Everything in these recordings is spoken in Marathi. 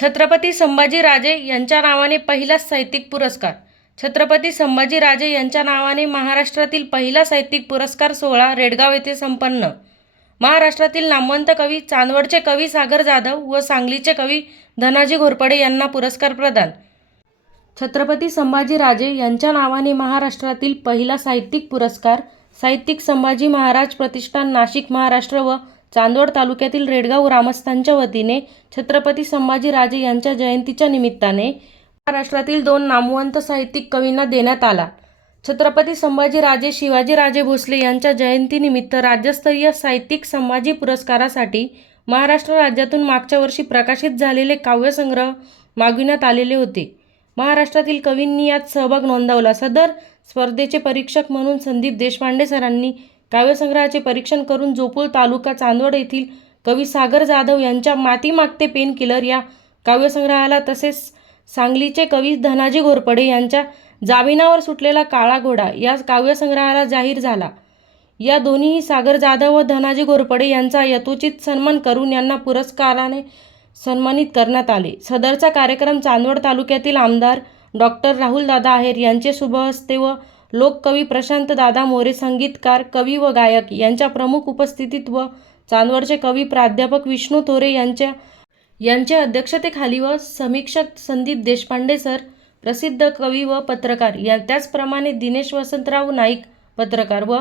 छत्रपती संभाजीराजे यांच्या नावाने पहिलाच साहित्यिक पुरस्कार. छत्रपती संभाजीराजे यांच्या नावाने महाराष्ट्रातील पहिला साहित्यिक पुरस्कार सोहळा रेडगाव येथे संपन्न. महाराष्ट्रातील नामवंत कवी चांदवडचे कवी सागर जाधव व सांगलीचे कवी धनाजी घोरपडे यांना पुरस्कार प्रदान. छत्रपती संभाजीराजे यांच्या नावाने महाराष्ट्रातील पहिला साहित्यिक पुरस्कार साहित्यिक संभाजी महाराज प्रतिष्ठान नाशिक महाराष्ट्र व चांदवड तालुक्यातील रेडगाव ग्रामस्थांच्या वतीने छत्रपती संभाजीराजे यांच्या जयंतीच्या निमित्ताने महाराष्ट्रातील दोन नामवंत साहित्यिक कवींना देण्यात आला. छत्रपती संभाजीराजे शिवाजीराजे भोसले यांच्या जयंतीनिमित्त राज्यस्तरीय साहित्यिक संभाजी पुरस्कारासाठी महाराष्ट्र राज्यातून मागच्या वर्षी प्रकाशित झालेले काव्यसंग्रह मागविण्यात आलेले होते. महाराष्ट्रातील कवींनी यात सहभाग नोंदवला. सदर स्पर्धेचे परीक्षक म्हणून संदीप देशपांडे सरांनी काव्यसंग्रहाचे परीक्षण करून जोपूल तालुका चांदवड येथील कवी सागर जाधव यांच्या माती मागते पेन किलर या काव्यसंग्रहाला तसेच सांगलीचे कवी धनाजी घोरपडे यांच्या जामिनावर सुटलेला काळा घोडा या काव्यसंग्रहाला जाहीर झाला. या दोन्ही सागर जाधव व धनाजी घोरपडे यांचा यथोचित सन्मान करून यांना पुरस्काराने सन्मानित करण्यात आले. सदरचा कार्यक्रम चांदवड तालुक्यातील आमदार डॉक्टर राहुलदादा आहेर यांचे शुभहस्ते व लोककवी प्रशांत दादा मोरे संगीतकार कवी व गायक यांच्या प्रमुख उपस्थितीत व चांदवडचे कवी प्राध्यापक विष्णू थोरे यांच्या यांच्या अध्यक्षतेखाली व समीक्षक संदीप देशपांडे सर प्रसिद्ध कवी व पत्रकार या त्याचप्रमाणे दिनेश वसंतराव नाईक पत्रकार व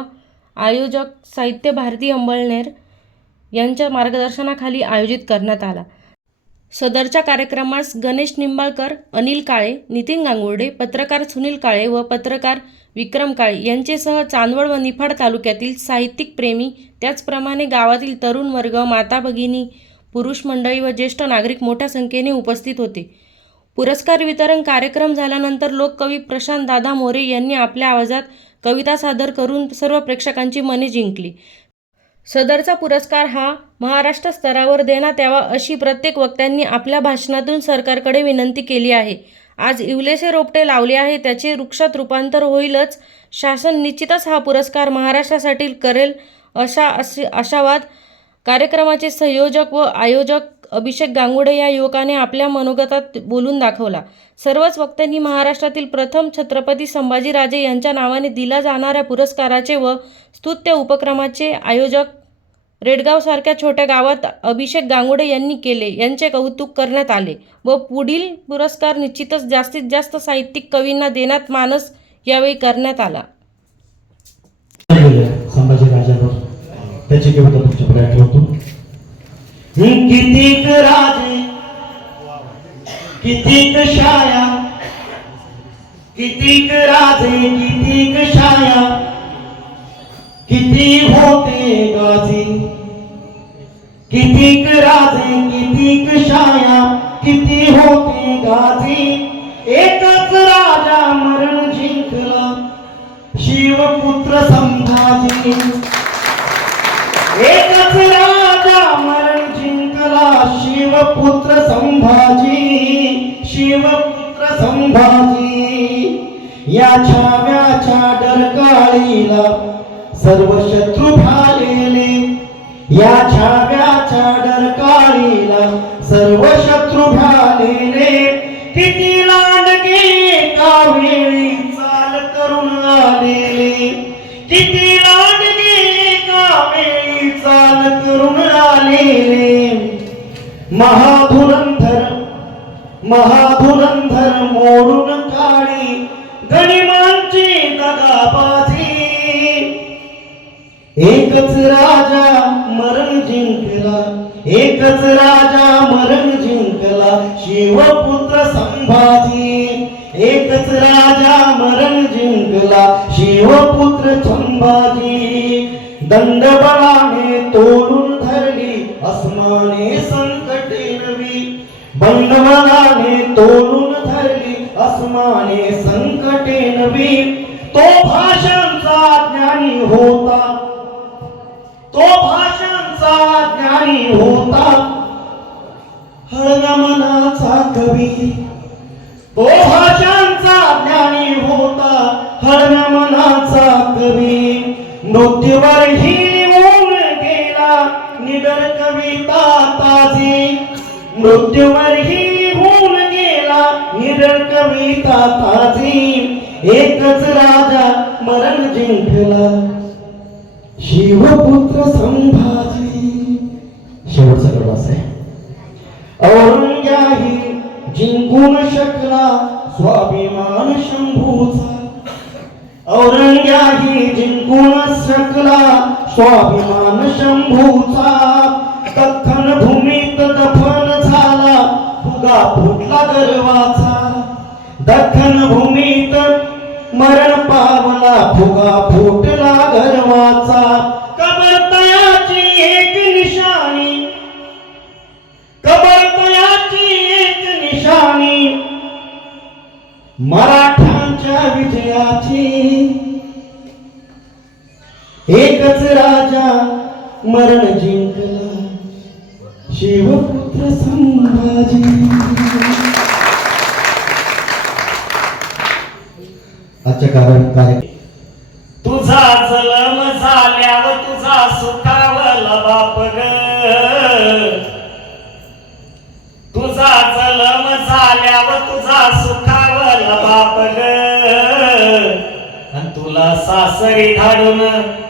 आयोजक साहित्य भारती अंबळनेर यांच्या मार्गदर्शनाखाली आयोजित करण्यात आला. सदरच्या कार्यक्रमास गणेश निंबाळकर अनिल काळे नितीन गांगुर्डे पत्रकार सुनील काळे व पत्रकार विक्रम काळे यांचेसह चांदवड व निफाड तालुक्यातील साहित्यिक प्रेमी त्याचप्रमाणे गावातील तरुण वर्ग माता भगिनी पुरुष मंडळी व ज्येष्ठ नागरिक मोठ्या संख्येने उपस्थित होते. पुरस्कार वितरण कार्यक्रम झाल्यानंतर लोककवी प्रशांत दादा मोरे यांनी आपल्या आवाजात कविता सादर करून सर्व प्रेक्षकांची मने जिंकली. सदरचा पुरस्कार हा महाराष्ट्र स्तरावर देण्यात यावा अशी प्रत्येक वक्त्यांनी आपल्या भाषणातून सरकारकडे विनंती केली आहे. आज इवलेसे रोपटे लावले आहे. त्याचे वृक्षात रूपांतर होईलच. शासन निश्चितच हा पुरस्कार महाराष्ट्रासाठी करेल अशा अशी आशावाद. कार्यक्रमाचे संयोजक व आयोजक अभिषेक गांगुडे या युवकाने आपल्या मनोगतात बोलून दाखवला. सर्वच वक्त्यांनी महाराष्ट्रातील प्रथम छत्रपती संभाजीराजे यांच्या नावाने दिला जाणाऱ्या पुरस्काराचे व स्तुत्य उपक्रमाचे आयोजक रेडगावसारख्या छोट्या गावात अभिषेक गांगुडे यांनी केले. यांचे कौतुक करण्यात आले व पुढील पुरस्कार निश्चितच जास्तीत जास्त साहित्यिक कवींना देण्यात मानस यावेळी करण्यात आला. संभाजी राजावर गाजी किती कशाया किती होती गाजी एकच राजा मरण जिंकला शिवपुत्र संभाजी. एकच राजा मरण जिंकला शिवपुत्र संभाजी शिवपुत्र संभाजी. या छाव्याच्या डरकाळीला सर्व शत्रू भालेले या छाव्याच्या डरकारीला सर्व शत्रू भालेले किती लांडगे कावेळी चाल करून आलेले किती लांडगे कावेळी चाल करून आलेले महाधुरंधर महाधुरंधर मोडून काळी गणित एकच राजा मरण जिंकला. एकच राजा मरण जिंकला. शिवपुत्र संभाजी. एकच राजा मरण जिंकला. शिवपुत्र संभाजी. दंडबळाने तोडून धरली. अस्माने संकटे नवी. बंडबळाने तोडून धरली. अस्माने संकटे नवी. तो भाषांचा ज्ञानी होता. तो भाषांचा ज्ञानी होता. हळगमनाचा कवी. तो भाषांचा ज्ञानी होता. हळगमनाचा कवी. मृत्यूवर ही निवून गेला निडर कविता ताजी. मृत्यूवर ही निरळ कविता ताजी. एकच राजा मरण जिंकला. शिवपुत्र संभाजी. शेवटचा कडवास आहे. औरंग्याही जिंकून शकला स्वाभिमान शंभूचा. औरंग्याही जिंकून शकला स्वाभिमान शंभूचा. दख्खन भूमीत दफन झाला फुगा फुटला गर्वाचा. दख्खन भूमीत मरण पावला फुगा फुटला गर्वाचा कबरतयाची एक निशाणी. कबरतयाची एक निशाणी. मराठ्यांच्या विजयाची. एकच राजा मरण जिंकला. शिवपुत्र संभाजी. आजच्या कारण कार्य तुझा जलम झाल्यावर तुझा सुखावला बाप ग. तुझा जलम झाल्यावर तुझा सुखावला बाप ग. तुला सासरी धाडून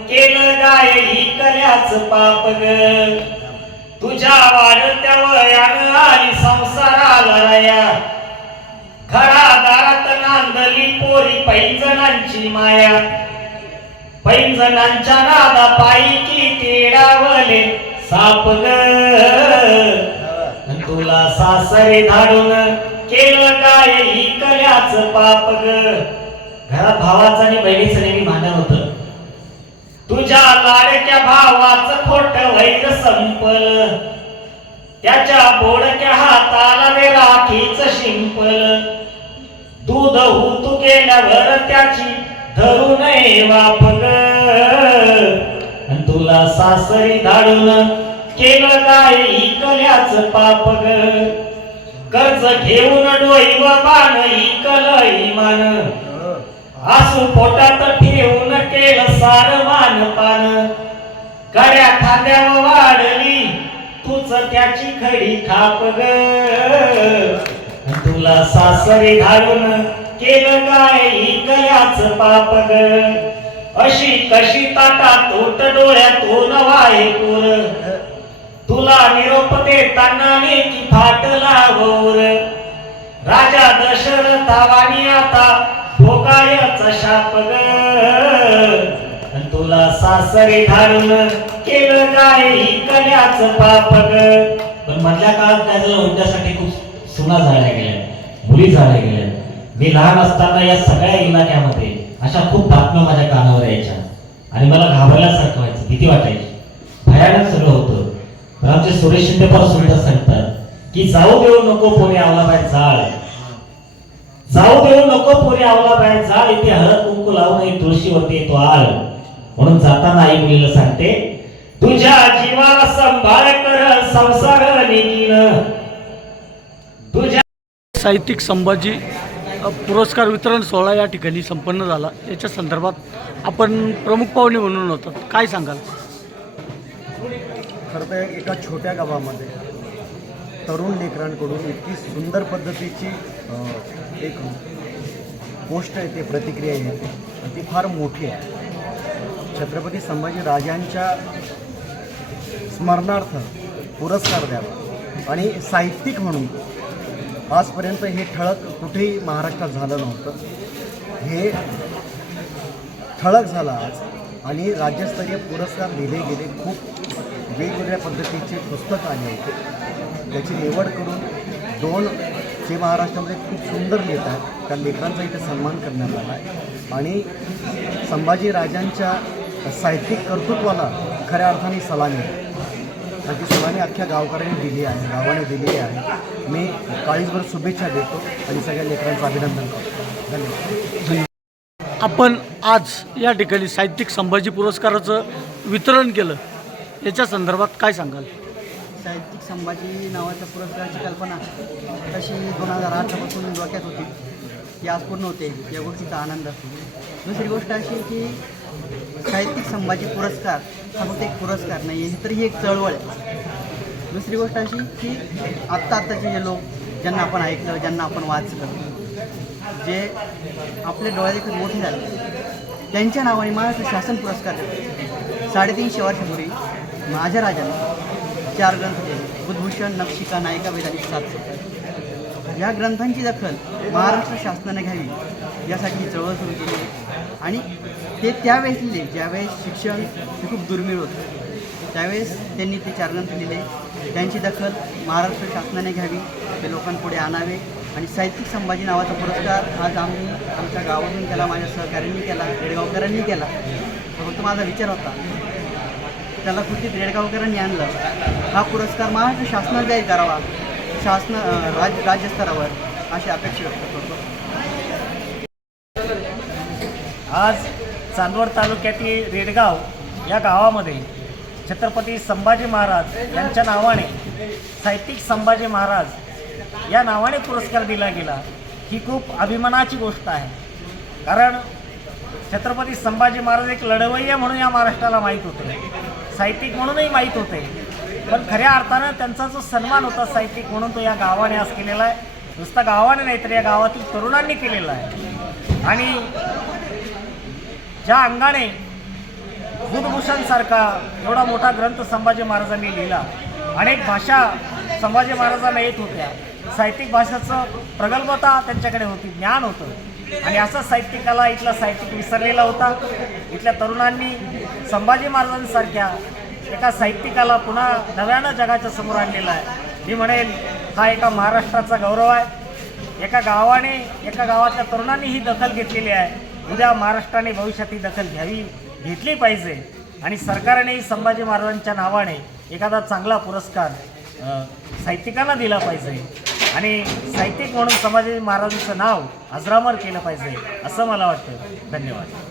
केलं गाय ही कल्याच पाप ग. तुझ्या वाढत्या वयानं आली संसाराला रया. खरा दारात नांदली पोरी पैंजणांची माया. पैंजणांच्या नादा पायी की साप ग. तुला सासरे धाडून केलं काय? इकल्याच पाप ग. घरात भावाचं आणि बहिणीचं नेहमी भांडण होत. तुझ्या लाडक्या भावाचं खोट वैर संपल. त्याच्या बोडक्या हाताला रे राखीच शिंपल. दूध हुतू केल्यावर त्याची धरू नये वाप तुला सासरी धाडून केलं काय इकल्याच पाप ग कर्ज घेऊन डोईव बाण इकल इमान आसू पोटात ठेवून केलं सार मान पान. कड्या खांद्यावर वाढली तूच त्याची खडी खाप ग तुला सासरी घालून केलं काय इकल्याच पाप ग? अशी कशी ताटा तोट डोळ्यातून वाय पूर? तुला निरोप देताना की फाटला गौर राजा दशरथावानी आता भोगायचा शाप ग. तुला सासरे धारून केलं काय कल्याच पाप ग? पण मधल्या काळात काय झालं? उद्यासाठी खूप सुना झाल्या गेल्या. मुली झाल्या गेल्या. मी लहान असताना या सगळ्या इलाक्यामध्ये अशा खूप बातम्या माझ्या कानावर यायच्या. आणि मला घाबरल्यासारखं व्हायचं. भीती वाटायची. भयानक सगळं होतं. पण आमचे सुरेश शिंदे सुद्धा सांगतात की जाऊ देऊ नको पोरी आवला बाहेर जाळ. जाऊ देऊ नको पोरी आवला बाहेर जाळ. इथे हळद कुंकू लावून तुळशीवरती येतो आळ. म्हणून जाताना आई मुलीला सांगते तुझ्या जीवाला संभाळ कर संसार निघील तुझ्या साहित्यिक संभाजी पुरस्कार वितरण सोहळा या ठिकाणी संपन्न झाला. याच्या संदर्भात आपण प्रमुख पाहुणे म्हणून होतात काय सांगाल? खरं तर एका छोट्या गावामध्ये तरुण लेकरांकडून इतकी सुंदर पद्धतीची एक गोष्ट येते प्रतिक्रिया येते ती फार मोठी आहे. छत्रपती संभाजी राजांच्या स्मरणार्थ पुरस्कार द्यावा. आणि साहित्यिक म्हणून आजपर्यंत हे ठळक कुठेही महाराष्ट्रात झालं नव्हतं. हे ठळक झालं आज आणि राज्यस्तरीय पुरस्कार दिले गेले खूप वेगवेगळ्या पद्धतीचे पुस्तक आले होते. त्याची निवड करून दोन जे महाराष्ट्रामध्ये खूप सुंदर लिहितात त्या लेखकांचा इथे सन्मान करण्यात आला आहे. आणि संभाजी राजांच्या साहित्यिक कर्तृत्वाला खऱ्या अर्थाने सलामी आहे. त्याची सलामी अख्ख्या गावकऱ्यांनी दिली आहे गावाने दिली आहे. मी काळीजभर शुभेच्छा देतो आणि सगळ्या लेकरांचं अभिनंदन करतो. धन्यवाद. आपण आज या ठिकाणी साहित्यिक संभाजी पुरस्काराचं वितरण केलं. याच्या संदर्भात काय सांगाल? साहित्यिक संभाजी नावाच्या पुरस्काराची कल्पना तशी दोन हजार आठपासून डोक्यात होती. ती आज पूर्ण होते. या गोष्टीचा आनंद असतो. दुसरी गोष्ट अशी की साहित्यिक संभाजी पुरस्कार हा फक्त एक पुरस्कार नाही आहे तर ही एक चळवळ आहे. दुसरी गोष्ट अशी की आत्ता आत्ताचे जे लोक ज्यांना आपण ऐकलं ज्यांना आपण वाचलं जे आपल्या डोळ्यादेखील मोठे झाले त्यांच्या नावाने महाराष्ट्र शासन पुरस्कार देतो साडेतीनशे वर्षापूर्वी माझ्या राजाने चार ग्रंथ केले बुधभूषण नक्षिका नायिका वेदांची सात या ग्रंथांची दखल महाराष्ट्र शासनाने घ्यावी यासाठी चळवळ सुरू केली आणि ते त्यावेळेस लिहिले ज्यावेळेस शिक्षण हे खूप दुर्मिळ होतं. त्यावेळेस त्यांनी ते चार ग्रंथ लिहिले. त्यांची दखल महाराष्ट्र शासनाने घ्यावी ते लोकांपुढे आणावे आणि साहित्यिक संभाजी नावाचा पुरस्कार आज आम्ही आमच्या गावातून केला माझ्या सहकाऱ्यांनी केला रेडगावकरांनी केला. फक्त माझा विचार होता. त्याला कृतीत रेडगावकरांनी आणलं. हा पुरस्कार महाराष्ट्र शासनाने जाहीर करावा. शासन राज राज्यस्तरावर अशी अपेक्षा व्यक्त करतो. आज चांदवड तालुक्यातील रेडगाव या गावामध्ये छत्रपती संभाजी महाराज यांच्या नावाने साहित्यिक संभाजी महाराज या नावाने पुरस्कार दिला गेला ही खूप अभिमानाची गोष्ट आहे. कारण छत्रपती संभाजी महाराज एक लढवय्या म्हणून या महाराष्ट्राला माहीत होते. साहित्यिक म्हणूनही माहीत होते. पण खऱ्या अर्थानं त्यांचा जो सन्मान होता साहित्यिक म्हणून तो या गावाने आज केलेला आहे. नुसता गावाने नाही तर या गावातील तरुणांनी केलेला आहे. आणि ज्या अंगाने बुधभूषणसारखा एवढा मोठा ग्रंथ संभाजी महाराजांनी लिहिला अनेक भाषा संभाजी महाराजांना येत होत्या. साहित्यिक भाषेचं प्रगल्भता त्यांच्याकडे होती ज्ञान होतं. आणि असा साहित्यिकाला इथला साहित्यिक विसरलेला होता. इथल्या तरुणांनी संभाजी महाराजांसारख्या एका साहित्यिकाला पुन्हा नव्यानं जगाच्या समोर आणलेला आहे. मी म्हणेल हा एका महाराष्ट्राचा गौरव आहे. एका गावाने एका गावातल्या तरुणांनी ही दखल घेतलेली आहे. उद्या महाराष्ट्राने भविष्यात ही दखल घ्यावी घेतली पाहिजे. आणि सरकारनेही संभाजी महाराजांच्या नावाने एखादा चांगला पुरस्कार साहित्यिकांना दिला पाहिजे. आणि साहित्यिक म्हणून संभाजी महाराजांचं नाव अजरामर केलं पाहिजे असं मला वाटतं. धन्यवाद.